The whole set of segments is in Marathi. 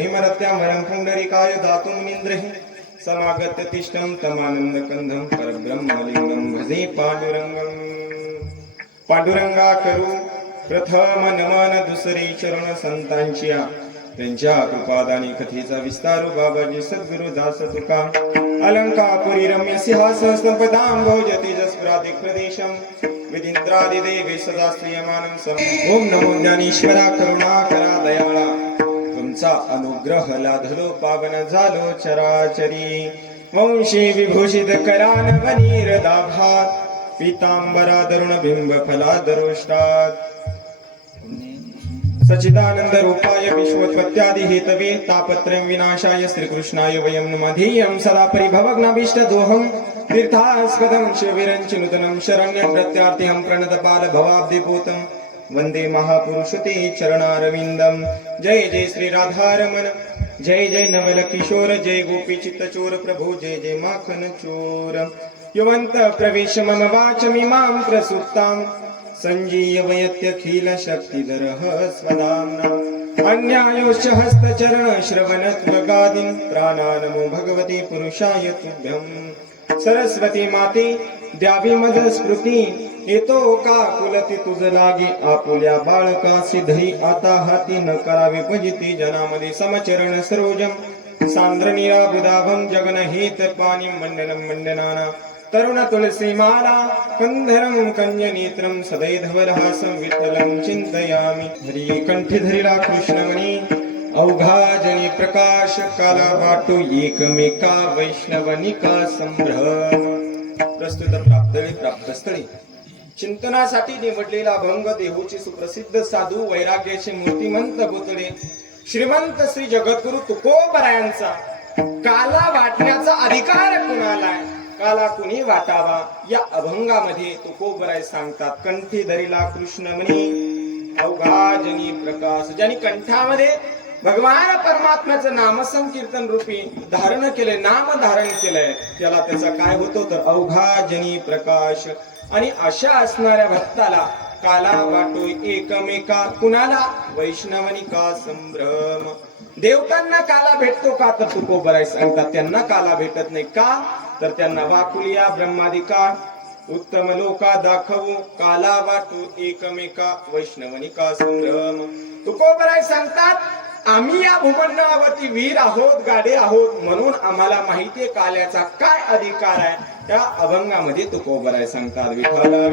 भीमरत्यां वरं पुण्डरीकाय दातुं मुनीन्द्रैः समागत्य तिष्ठं तमानन्दकन्दं परब्रह्मलिङ्गं भजे पांडुरंगं। पांडुरंगा करू प्रथम नमन, दुसरे चरण संतांची त्यांच्या कृपादानी कथेचा विस्तार बाबाजी सद्गुरु दास तुका। अलंकापुरी रम्य सिंहासन संपदां भोजति जस्प्रादिक प्रदेशम विदिंद्रादिदेवे सदा श्रियमानं सम। ओम नमो ज्ञानेश्वरा करुणाकरा दयाळा, तुमचा अनुग्रह लाधलो पावन झालो चराचरी। वंशी विभूषित करान वनीर दाभात, पीतांबरा दरुण बिंब फलादरोष्टात। सच्चिदानंद रूपाय विश्वोत्पत्त्यादि हेतवे तापत्रयं विनाशाय श्रीकृष्णाय वयं नमः। ध्येयं सदा परिभवग्नाभीष्ट दोहं तीर्थास्पदं शिवविरञ्च नूतनं शरण्यं प्रत्यार्थिहं प्रणतपाल भवाब्धिपूतं वन्दे महापुरुषते चरणारविन्दं। जय जय श्री राधारमण, जय जय नवल किशोर, जय गोपी चित्तचोर प्रभु, जय जय माखन चोर। युवंत प्रवेश मम वाचमिमां प्रसुप्तां, संजीवयत्यखिल शक्तिधरः स्वदाम्ना। अन्यायोश्च हस्तचरण श्रवणत्वगादीन् प्राणानमो भगवते पुरुषाय तुभ्यं। सरस्वती माते द्यावी मज स्मृती, येतो का कुलती तुझ लागे आपुल्या बाळकासी धरी। आता हाती न करावे फजिती, जनामध्ये समचरण सरोजम सांद्र निराबुदाभं जगनहित पाणी मंडनं मंडनाना। तरुण तुलसी माला कंधरं कन्यनेत्रं सदैधवरहासं विठ्ठलं चिंतयामि। हरि कंठी धरिला कृष्णमणी, अवघा जनी प्रकाश काला वाटो एकमेका वैष्णवनिका संभ्रम। प्रस्तुत प्राप्तस्थळी चिंतनासाठी निवडलेला अभंग देहूचे सुप्रसिद्ध साधू वैराग्याचे मूर्तिमंत पुतळे श्रीमंत श्री जगद्गुरु तुकोबरायांचा काला वाटण्याचा अधिकार कुणाला, काला कुणी वाटावा, या अभंगामध्ये तुकोबराय सांगतात। कंठी धरिला कृष्णमणी, अवघा जनी प्रकाश, ज्यांनी कंठामध्ये भगवान परमात्म्याचं नामसंकीर्तन रूपी धारण केले, नाम धारण केलंय, त्याला त्याचा काय होतो तर अवघा जनी प्रकाश। आणि अशा असणाऱ्या भक्ताला काला वाटोय एकमेका कुणाला, वैष्णवनिका संभ्रम। देवतांना काला भेटतो का तर तुकोबराय सांगतात त्यांना काला भेटत नाही। का तर त्यांना वाकुलिया ब्रह्मादिका उत्तम लोका दाखवू, काला वाटू एकमेका वैष्णवनिका संभ्रम। तुकोबराय सांगतात आम्ही या भूमंडळावरती वीर आहोत, गाडे आहोत, म्हणून आम्हाला माहितीये काल्याचा काय अधिकार आहे। त्या अभंगामध्ये तुकोबराय सांगतात विठ्ठला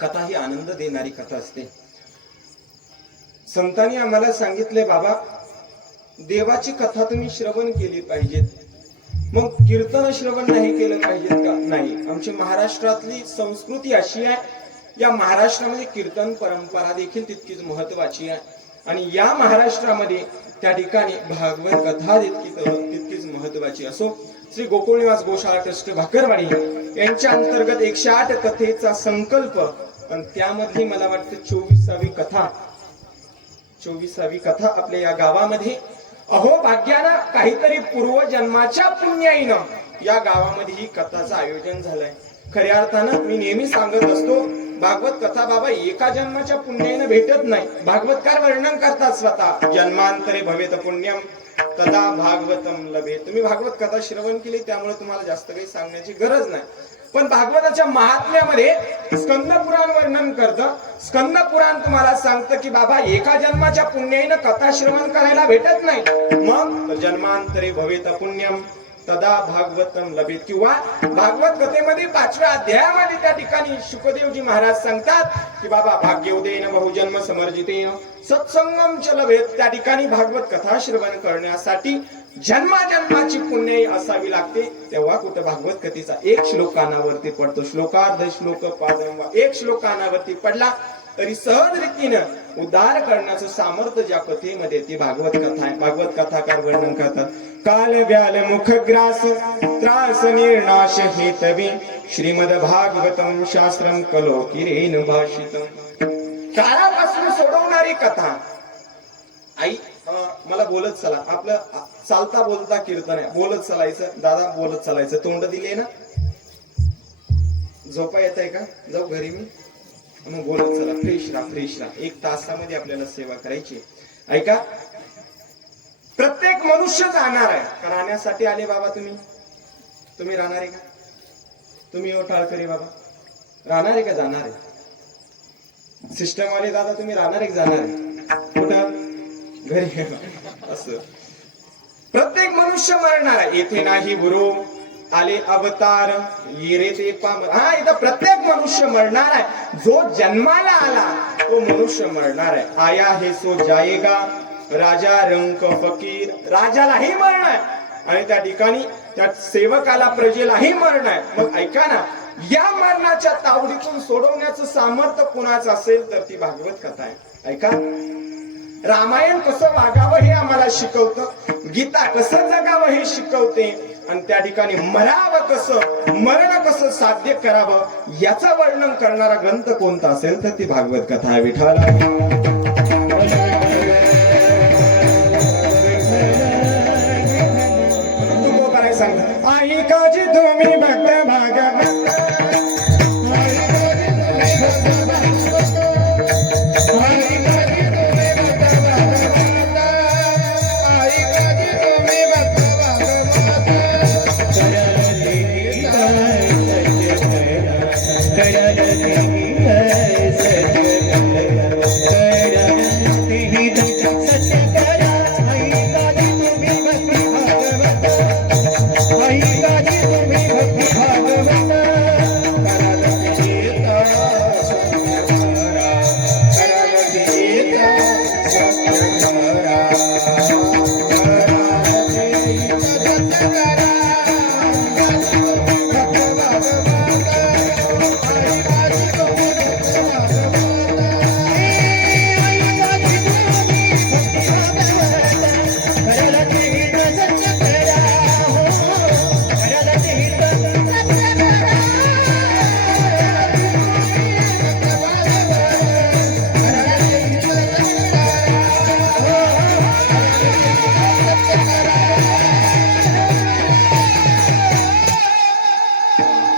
कथा ही आनंद देणारी कथा असते। संतांनी आम्हाला सांगितले बाबा देवाची कथा तुम्ही श्रवण केली पाहिजेत, मग कीर्तन श्रवण नाही केलं पाहिजेत का? नाही, आमची महाराष्ट्रातली संस्कृती अशी आहे, या महाराष्ट्रामध्ये कीर्तन परंपरा देखील तितकीच महत्वाची आहे। आणि या महाराष्ट्रामध्ये त्या ठिकाणी भागवत कथा तितकीच महत्वाची असो। श्री गोकुळनिवास गोशाळा ट्रस्ट भाकरवाडी यांच्या अंतर्गत 108 कथेचा संकल्प, पण त्यामध्ये मला वाटतं 24वी कथा आपल्या या गावामध्ये अहो भाग्यानं काहीतरी पूर्वजन्माच्या पुण्याईनं या गावामध्ये ही कथाचं आयोजन झालंय। खऱ्या अर्थानं मी नेहमी सांगत असतो भागवत कथा बाबा एका जन्माच्या पुण्याईनं भेटत नाही। भागवतकार वर्णन करतात स्वतः जन्मांतरे भवेत पुण्यम तदा भागवतम लभे। तुम्ही भागवत कथा श्रवण केली त्यामुळे तुम्हाला जास्त काही सांगण्याची गरज नाही, पण भागवताच्या महात्म्यामध्ये स्कंद पुराण वर्णन करतं। स्कंद पुराण तुम्हाला सांगतं की बाबा एका जन्माच्या पुण्याईनं कथा श्रवण करायला भेटत नाही, मग जन्मांतरे भवेत पुण्यम तदा भागवतम लभेत। किंवा भागवत कथेमध्ये 5व्या अध्यायामध्ये त्या ठिकाणी शुकदेवजी महाराज सांगतात की बाबा भाग्योदयेन बहुजन्म समर्जितेन सत्संगम च लभेत। त्या ठिकाणी भागवत कथा श्रवण करण्यासाठी जन्माजन्माची पुण्य असावी लागते। तेव्हा कुठे भागवत कथेचा एक श्लोक कानावरती पडतो, श्लोकार्ध श्लोक पादंवा, एक श्लोक कानावरती पडला तरी सहज रीतीनं उद्धार करण्याचं सामर्थ्य ज्या कथेमध्ये ती भागवत कथा आहे। भागवत कथाकार वर्णन करतात काल व्याल मुखग्रास त्रास निर्नाश हेतवी श्रीमद भागवतम शास्त्रम कलो किरेन भाषितम। काळापासून सोडवणारी कथा। आई मला बोलत चला, आपलं चालता बोलता कीर्तन आहे, बोलत चालायचं दादा, बोलत चालायचं। तोंड दिले ना, झोपा येत आहे का? जाऊ घरी मी मग बोलत चला, फ्रेश राहा, फ्रेश राहा. 1 तासामध्ये आपल्याला सेवा करायची. ऐका, प्रत्येक मनुष्य जाणार आहे. का राहण्यासाठी आले बाबा तुम्ही राहणार आहे का? तुम्ही टाळकरी बाबा राहणार आहे का जाणार आहे? सिस्टम वाले दादा तुम्ही राहणार आहे जाणार आहे? कुठं? घरी. असं प्रत्येक मनुष्य मरणार आहे. येथे नाही गुरु आले अवतार येरे ते पामर. हा, इथं प्रत्येक मनुष्य मरणार आहे. जो जन्माला आला तो मनुष्य मरणार आहे. आया हे सो जाएगा, राजा रंक फकीर. राजालाही मरण आहे आणि त्या ठिकाणी त्या सेवकाला प्रजेलाही मरण आहे. मग ऐका ना, या मरणाच्या तावडीतून सोडवण्याचं सामर्थ्य कोणाचं असेल तर ती भागवत कथा आहे. ऐका, रामायण कसं वागावं हे आम्हाला शिकवतं, गीता कसं जगावं हे शिकवते, आणि त्या ठिकाणी मरावं कसं, मरण कसं साध्य करावं याचं वर्णन करणारा ग्रंथ कोणता असेल तर ती भागवत कथा आहे. विठाला सांगता आई काजी तुम्ही भक्त भागवत,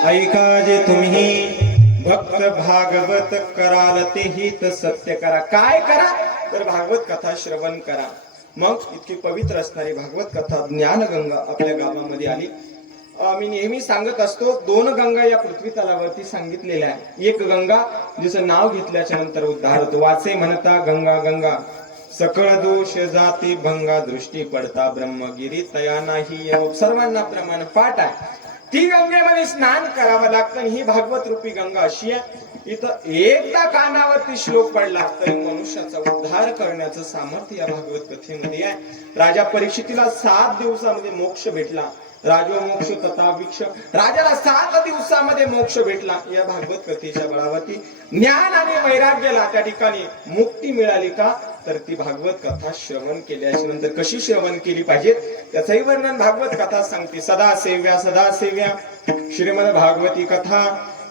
ऐका जे तुम्ही भक्त भागवत कराल ते हित सत्य करा. काय करा तर भागवत कथा श्रवण करा. मग इतकी पवित्र असणारी भागवत कथा ज्ञानगंगा आपल्या गावामध्ये आली. मी नेहमी सांगत असतो, 2 गंगा या पृथ्वी तलावरती सांगितलेल्या आहे. एक गंगा जिचं नाव घेतल्याच्या नंतर उद्धार होतो. वाचे म्हणता गंगा गंगा सकळ दोष जाती भंगा, दृष्टी पडता ब्रह्मगिरी तया नाही. सर्वांना प्रमाण पाठ आहे. ती गंगेमध्ये स्नान करावं लागतं. ही भागवत रूपी गंगा अशी आहे, इथं एकदा कानावरती श्लोक पडला तरी मनुष्याचा उद्धार करण्याचं सामर्थ्य या भागवत कथेमध्ये आहे. राजा परीक्षितीला 7 दिवसामध्ये मोक्ष भेटला. राजो मोक्ष तथा भिक्ष. राजाला 7 दिवसामध्ये मोक्ष भेटला. या भागवत कथेच्या बळावरती ज्ञान आणि वैराग्याला त्या ठिकाणी मुक्ती मिळाली. का तर ती भागवत कथा श्रवण केल्याच्या नंतर कशी श्रवण केली पाहिजे त्याचंही वर्णन भागवत कथा सांगते. सदा सेव्या श्रीमद भागवती कथा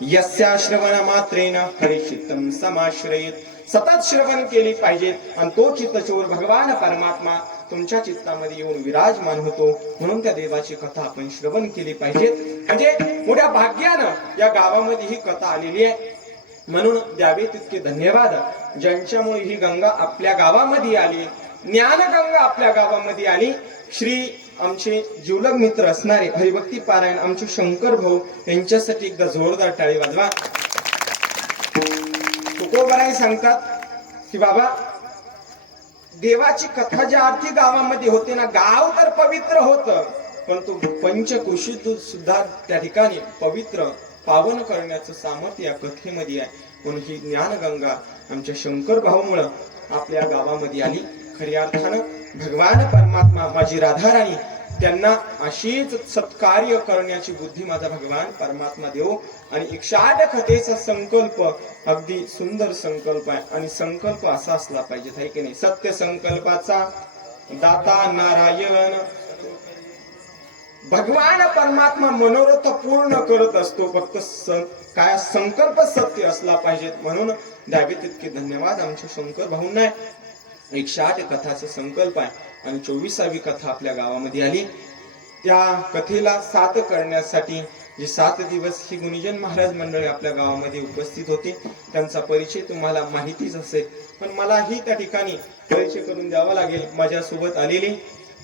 यस्या श्रवण मात्रेन हरिचित्तम समाश्रयेत. सतत श्रवण केली पाहिजे आणि तो चित्तचोर भगवान परमात्मा तुमच्या चित्तामध्ये येऊन विराजमान होतो. म्हणून त्या देवाची कथा आपण श्रवण केली पाहिजे. म्हणजे मोठ्या भाग्यानं या गावामध्ये ही कथा आलेली आहे. म्हणून द्यावे तितके धन्यवाद ज्यांच्यामुळे ही गंगा आपल्या गावामध्ये आली, ज्ञानगंगा आपल्या गावामध्ये आली. श्री आमचे जीवलग मित्र असणारे हरिभक्ती पारायण आमचे शंकर भाऊ यांच्यासाठी एकदा जोरदार टाळी वाजवा. तुकोबाराय सांगतात की बाबा, देवाची कथा ज्या अर्थी गावामध्ये होते ना, गाव तर पवित्र होतं पण तो पंचकृषीत सुद्धा त्या ठिकाणी पवित्र पावन करण्याचं सामर्थ्य या कथेमध्ये आहे. म्हणून ही ज्ञानगंगा आमच्या शंकर भाऊमुळं आपल्या गावामध्ये आली. खऱ्या अर्थानं भगवान परमात्मा माझी राधाराणी त्यांना अशीच सत्कार्य करण्याची बुद्धी माझा भगवान परमात्मा देव. आणि 108 कथेचा संकल्प अगदी सुंदर संकल्प आहे. आणि संकल्प असा असला पाहिजे, आहे की नाही? सत्य संकल्पाचा दाता नारायण. भगवान परमात्मा मनोरथ पूर्ण करत असतो, फक्त काय संकल्प सत्य असला पाहिजे. म्हणून द्यावे तितके धन्यवाद आमच्या शंकर भाऊंना. 108 कथाचा संकल्प आहे आणि 24वी कथा आपल्या गावामध्ये आली. त्या कथेला साथ करण्यासाठी जे 7 दिवस ही गुणीजन महाराज मंडळी आपल्या गावामध्ये उपस्थित होते, त्यांचा परिचय तुम्हाला माहितीच असेल, पण मलाही त्या ठिकाणी परिचय करून द्यावा लागेल. माझ्यासोबत आलेले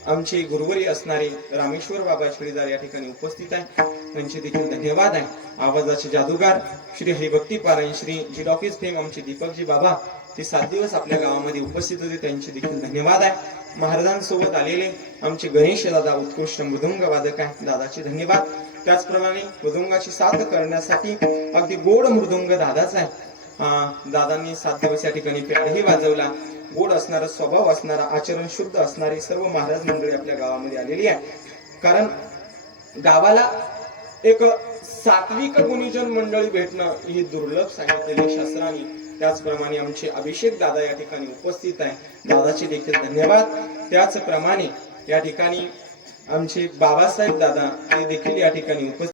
आमचे गुरुवरी असणारे रामेश्वर बाबा श्रीदार या ठिकाणी उपस्थित आहे, त्यांचे देखील धन्यवाद आहे. आवाजाचे जादूगार श्री हरिभक्ती पारायण श्री जी डॉकीज फेम आमचे दीपकजी बाबा ते 7 दिवस आपल्या गावामध्ये उपस्थित होते, त्यांचे देखील धन्यवाद आहे. महाराजांसोबत आलेले आमचे गणेश दादा उत्कृष्ट मृदुंग वादक आहे, दादाचे धन्यवाद. त्याचप्रमाणे मृदुंगाची साथ करण्यासाठी अगदी गोड मृदुंग दादाच आहे. दादांनी 7 दिवस या ठिकाणी पेडही वाजवला. गोड असणारा स्वभाव असणारा आचरण शुद्ध असणारी सर्व महाराज मंडळी आपल्या गावामध्ये आलेली आहे. कारण गावाला एक सात्विक गुणीजन मंडळी भेटणं ही दुर्लभ सांगितलेले शास्त्राने. त्याचप्रमाणे आमचे अभिषेक दादा या ठिकाणी उपस्थित आहे, दादाचे देखील धन्यवाद. त्याचप्रमाणे या ठिकाणी आमचे बाबासाहेब दादा ते देखील या ठिकाणी उपस्थित